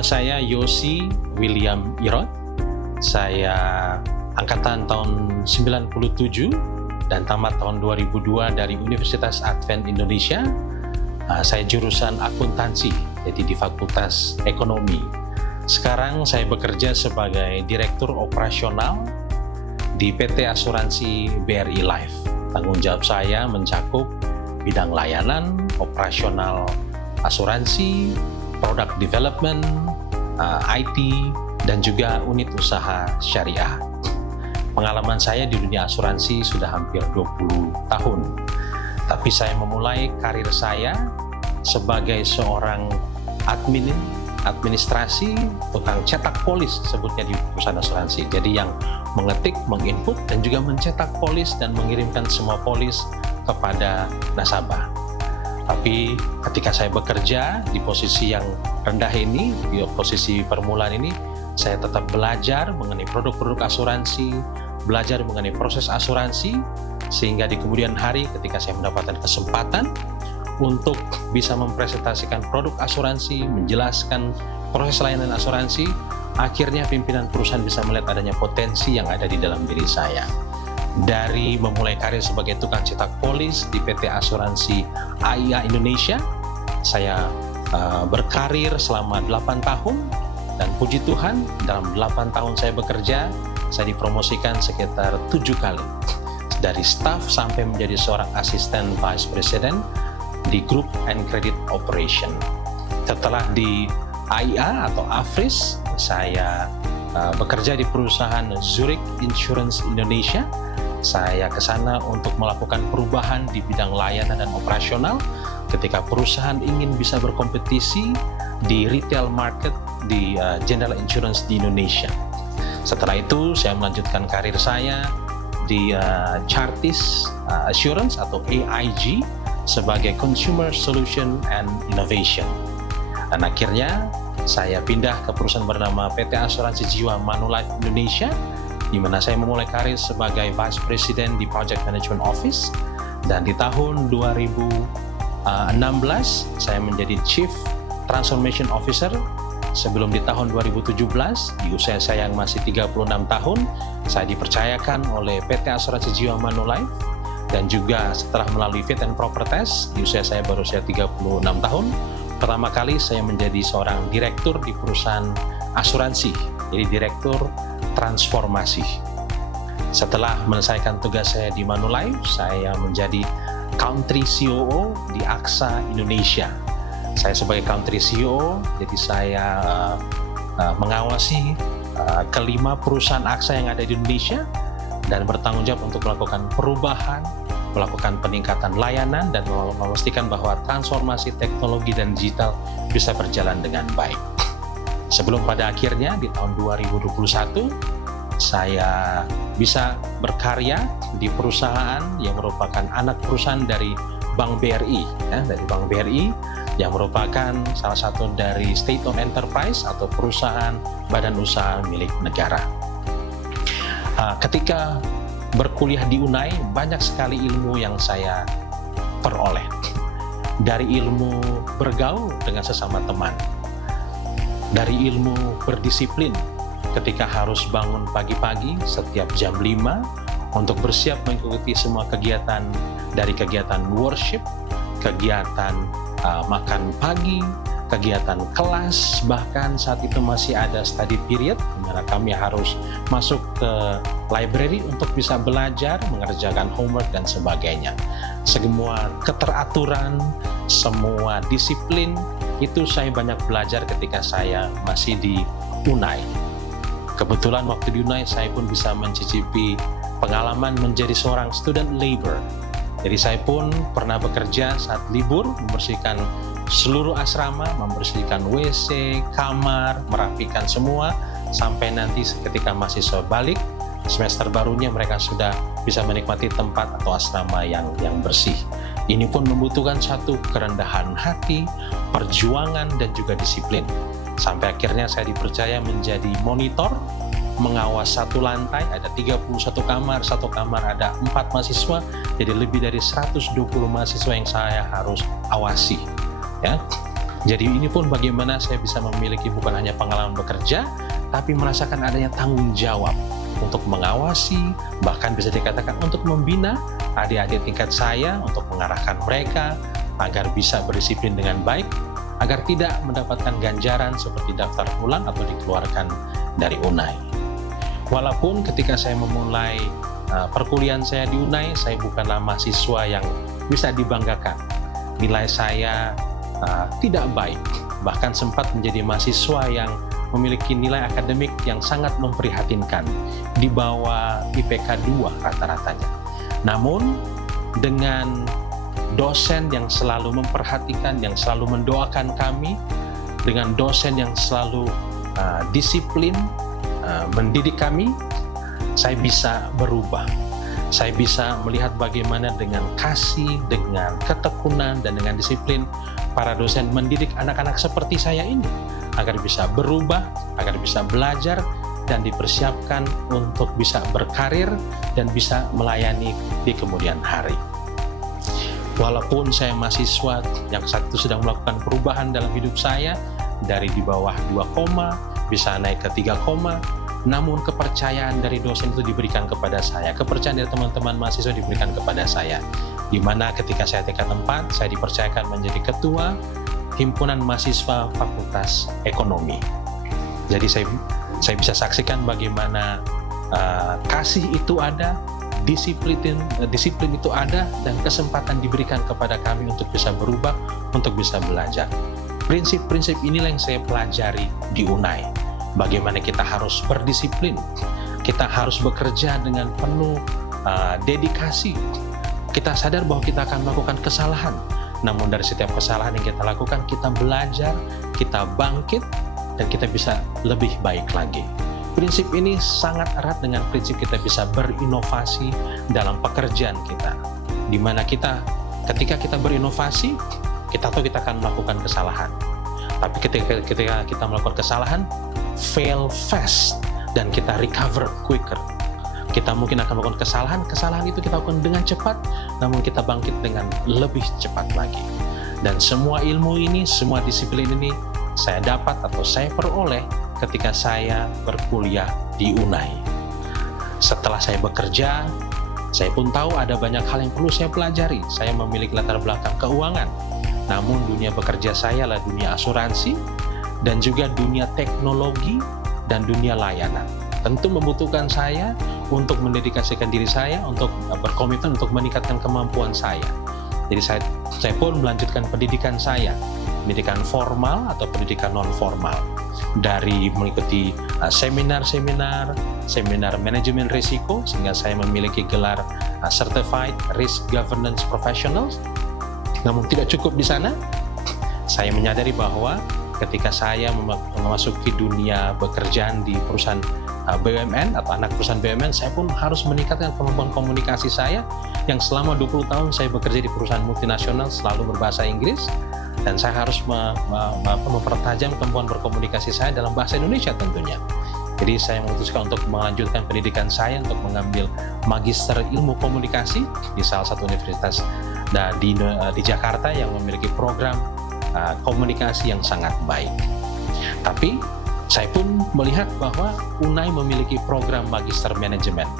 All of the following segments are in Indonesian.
Nama saya Yosi William Irot. Saya angkatan tahun 97 dan tamat tahun 2002 dari Universitas Advent Indonesia. Saya jurusan akuntansi, jadi di Fakultas Ekonomi. Sekarang saya bekerja sebagai Direktur Operasional di PT Asuransi BRI Life. Tanggung jawab saya mencakup bidang layanan, operasional asuransi, product development, IT, dan juga unit usaha syariah. Pengalaman saya di dunia asuransi sudah hampir 20 tahun. Tapi saya memulai karir saya sebagai seorang administrasi, tukang cetak polis sebutnya di perusahaan asuransi. Jadi yang mengetik, menginput, dan juga mencetak polis dan mengirimkan semua polis kepada nasabah. Tapi ketika saya bekerja di posisi yang rendah ini, di posisi permulaan ini, saya tetap belajar mengenai produk-produk asuransi, belajar mengenai proses asuransi, sehingga di kemudian hari ketika saya mendapatkan kesempatan untuk bisa mempresentasikan produk asuransi, menjelaskan proses layanan asuransi, akhirnya pimpinan perusahaan bisa melihat adanya potensi yang ada di dalam diri saya. Dari memulai karir sebagai tukang cetak polis di PT Asuransi AIA Indonesia, saya berkarir selama 8 tahun, dan puji Tuhan dalam 8 tahun saya bekerja, saya dipromosikan sekitar 7 kali. Dari staff sampai menjadi seorang asisten vice president di Group and Credit Operation. Setelah di AIA atau AFRIS, saya bekerja di perusahaan Zurich Insurance Indonesia. Saya ke sana untuk melakukan perubahan di bidang layanan dan operasional ketika perusahaan ingin bisa berkompetisi di retail market di general insurance di Indonesia. Setelah itu, saya melanjutkan karir saya di Chartis Assurance atau AIG sebagai Consumer Solution and Innovation. Dan akhirnya, saya pindah ke perusahaan bernama PT Asuransi Jiwa Manulife Indonesia, di mana saya memulai karir sebagai Vice President di Project Management Office, dan di tahun 2016 saya menjadi Chief Transformation Officer. Sebelum di tahun 2017, di usia saya yang masih 36 tahun, saya dipercayakan oleh PT Asuransi Jiwa Manulife, dan juga setelah melalui fit and proper test, di usia saya baru 36 tahun, pertama kali saya menjadi seorang direktur di perusahaan asuransi, jadi direktur transformasi. Setelah menyelesaikan tugas saya di Manulife, saya menjadi Country COO di AXA Indonesia. Saya sebagai Country COO, jadi saya mengawasi kelima perusahaan AXA yang ada di Indonesia dan bertanggung jawab untuk melakukan perubahan, melakukan peningkatan layanan, dan memastikan bahwa transformasi teknologi dan digital bisa berjalan dengan baik. Sebelum pada akhirnya di tahun 2021, saya bisa berkarya di perusahaan yang merupakan anak perusahaan dari Bank BRI, dari Bank BRI yang merupakan salah satu dari state-owned enterprise atau perusahaan badan usaha milik negara. Ketika berkuliah di UNAI, banyak sekali ilmu yang saya peroleh. Dari ilmu bergaul dengan sesama teman, dari ilmu berdisiplin ketika harus bangun pagi-pagi setiap jam 5 untuk bersiap mengikuti semua kegiatan, dari kegiatan worship, kegiatan makan pagi, kegiatan kelas, bahkan saat itu masih ada study period di mana kami harus masuk ke library untuk bisa belajar, mengerjakan homework dan sebagainya. Semua keteraturan, semua disiplin itu saya banyak belajar ketika saya masih di UNAI. Kebetulan waktu di UNAI saya pun bisa mencicipi pengalaman menjadi seorang student labor. Jadi saya pun pernah bekerja saat libur, membersihkan seluruh asrama, membersihkan WC, kamar, merapikan semua, sampai nanti ketika mahasiswa balik, semester barunya mereka sudah bisa menikmati tempat atau asrama yang bersih. Ini pun membutuhkan satu kerendahan hati, perjuangan, dan juga disiplin. Sampai akhirnya saya dipercaya menjadi monitor, mengawas satu lantai, ada 31 kamar, satu kamar ada 4 mahasiswa, jadi lebih dari 120 mahasiswa yang saya harus awasi. Ya. Jadi ini pun bagaimana saya bisa memiliki bukan hanya pengalaman bekerja, tapi merasakan adanya tanggung jawab untuk mengawasi, bahkan bisa dikatakan untuk membina adik-adik tingkat saya, untuk mengarahkan mereka agar bisa berdisiplin dengan baik, agar tidak mendapatkan ganjaran seperti daftar ulang atau dikeluarkan dari UNAI. Walaupun ketika saya memulai perkuliahan saya di UNAI, saya bukanlah mahasiswa yang bisa dibanggakan. Nilai saya tidak baik, bahkan sempat menjadi mahasiswa yang memiliki nilai akademik yang sangat memprihatinkan, di bawah IPK 2 rata-ratanya. Namun, dengan dosen yang selalu memperhatikan, yang selalu mendoakan kami, dengan dosen yang selalu disiplin, mendidik kami, saya bisa berubah. Saya bisa melihat bagaimana dengan kasih, dengan ketekunan, dan dengan disiplin para dosen mendidik anak-anak seperti saya ini agar bisa berubah, agar bisa belajar, dan dipersiapkan untuk bisa berkarir dan bisa melayani di kemudian hari. Walaupun saya mahasiswa yang saat itu sedang melakukan perubahan dalam hidup saya, dari di bawah 2, bisa naik ke 3, namun kepercayaan dari dosen itu diberikan kepada saya, kepercayaan dari teman-teman mahasiswa diberikan kepada saya, di mana ketika saya tingkat 4, saya dipercayakan menjadi ketua Himpunan Mahasiswa Fakultas Ekonomi. Jadi saya bisa saksikan bagaimana kasih itu ada, disiplin itu ada, dan kesempatan diberikan kepada kami untuk bisa berubah, untuk bisa belajar. Prinsip-prinsip inilah yang saya pelajari di UNAI. Bagaimana kita harus berdisiplin, kita harus bekerja dengan penuh dedikasi. Kita sadar bahwa kita akan melakukan kesalahan, namun dari setiap kesalahan yang kita lakukan, kita belajar, kita bangkit, dan kita bisa lebih baik lagi. Prinsip ini sangat erat dengan prinsip kita bisa berinovasi dalam pekerjaan kita, di mana ketika kita berinovasi, kita tahu kita akan melakukan kesalahan. Tapi ketika kita melakukan kesalahan, fail fast, dan kita recover quicker. Kita mungkin akan melakukan kesalahan itu kita lakukan dengan cepat, namun kita bangkit dengan lebih cepat lagi. Dan semua ilmu ini, semua disiplin ini saya dapat atau saya peroleh ketika saya berkuliah di UNAI. Setelah saya bekerja, saya pun tahu ada banyak hal yang perlu saya pelajari. Saya memiliki latar belakang keuangan, namun dunia bekerja saya adalah dunia asuransi, dan juga dunia teknologi dan dunia layanan. Tentu membutuhkan saya untuk mendedikasikan diri saya, untuk berkomitmen untuk meningkatkan kemampuan saya. Jadi saya pun melanjutkan pendidikan saya, pendidikan formal atau pendidikan non-formal, dari mengikuti seminar manajemen risiko, sehingga saya memiliki gelar Certified Risk Governance Professionals. Namun tidak cukup di sana, saya menyadari bahwa ketika saya memasuki dunia bekerjaan di perusahaan BUMN atau anak perusahaan BUMN, saya pun harus meningkatkan kemampuan komunikasi saya, yang selama 20 tahun saya bekerja di perusahaan multinasional selalu berbahasa Inggris, dan saya harus mempertajam kemampuan berkomunikasi saya dalam bahasa Indonesia tentunya. Jadi saya memutuskan untuk melanjutkan pendidikan saya untuk mengambil Magister Ilmu Komunikasi di salah satu universitas di Jakarta yang memiliki program komunikasi yang sangat baik. Tapi saya pun melihat bahwa UNAI memiliki program Magister Manajemen.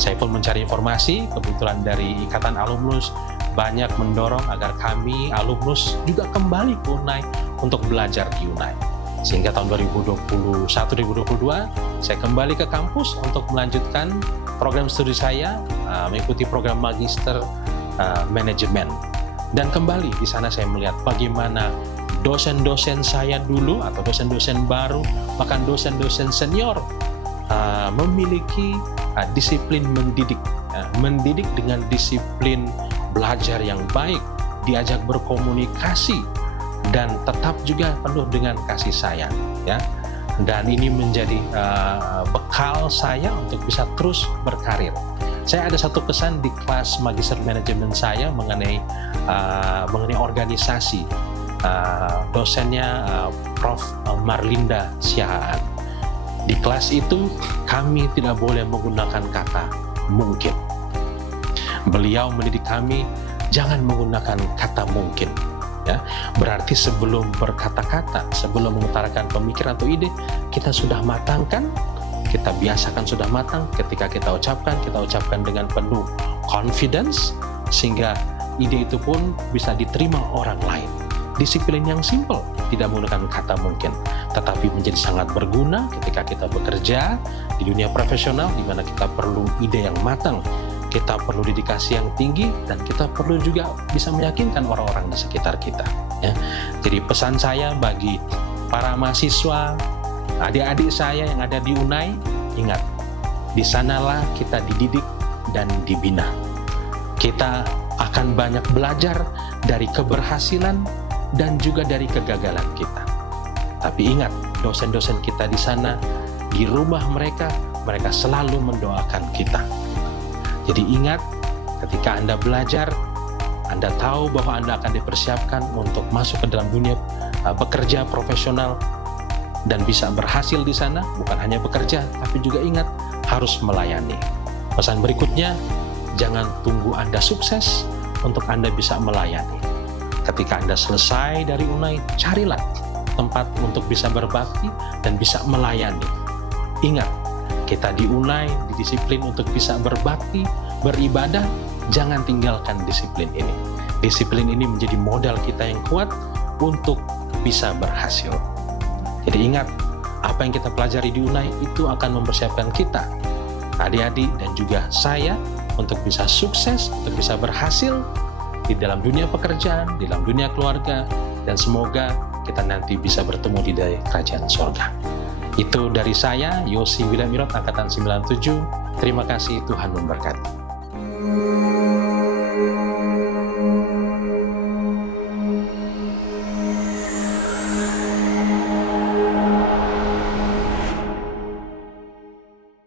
Saya pun mencari informasi, kebetulan dari Ikatan Alumnus banyak mendorong agar kami alumnus juga kembali ke UNAI untuk belajar di UNAI. Sehingga tahun 2021-2022 saya kembali ke kampus untuk melanjutkan program studi saya, mengikuti program Magister Manajemen. Dan kembali di sana saya melihat bagaimana dosen-dosen saya dulu atau dosen-dosen baru, bahkan dosen-dosen senior memiliki disiplin mendidik dengan disiplin belajar yang baik, diajak berkomunikasi, dan tetap juga penuh dengan kasih sayang, ya. Dan ini menjadi bekal saya untuk bisa terus berkarir. Saya ada satu pesan di kelas Magister Manajemen saya mengenai organisasi. Dosennya Prof. Marlinda Siahaan. Di kelas itu kami tidak boleh menggunakan kata mungkin. Beliau mendidik kami jangan menggunakan kata mungkin, Ya, berarti sebelum berkata-kata, sebelum mengutarakan pemikiran atau ide, kita sudah matangkan, kita biasakan sudah matang. Ketika kita ucapkan dengan penuh confidence, sehingga ide itu pun bisa diterima orang lain. Disiplin yang simple, tidak menggunakan kata mungkin, tetapi menjadi sangat berguna ketika kita bekerja di dunia profesional, di mana kita perlu ide yang matang, kita perlu dedikasi yang tinggi, dan kita perlu juga bisa meyakinkan orang-orang di sekitar kita. Ya. Jadi pesan saya bagi para mahasiswa, adik-adik saya yang ada di UNAI, ingat, di sanalah kita dididik dan dibina. Kita akan banyak belajar dari keberhasilan dan juga dari kegagalan kita. Tapi ingat, dosen-dosen kita di sana, di rumah mereka selalu mendoakan kita. Jadi ingat, ketika Anda belajar, Anda tahu bahwa Anda akan dipersiapkan untuk masuk ke dalam dunia bekerja profesional dan bisa berhasil di sana, bukan hanya bekerja, tapi juga ingat, harus melayani. Pesan berikutnya, jangan tunggu Anda sukses untuk Anda bisa melayani. Ketika Anda selesai dari UNAI, carilah tempat untuk bisa berbakti dan bisa melayani. Ingat, kita di UNAI didisiplin untuk bisa berbakti, beribadah, jangan tinggalkan disiplin ini. Disiplin ini menjadi modal kita yang kuat untuk bisa berhasil. Jadi ingat, apa yang kita pelajari di UNAI itu akan mempersiapkan kita, adik-adik dan juga saya, untuk bisa sukses, untuk bisa berhasil di dalam dunia pekerjaan, di dalam dunia keluarga, dan semoga kita nanti bisa bertemu di kerajaan sorga. Itu dari saya, Yosi William Irot, Angkatan 97. Terima kasih, Tuhan memberkati.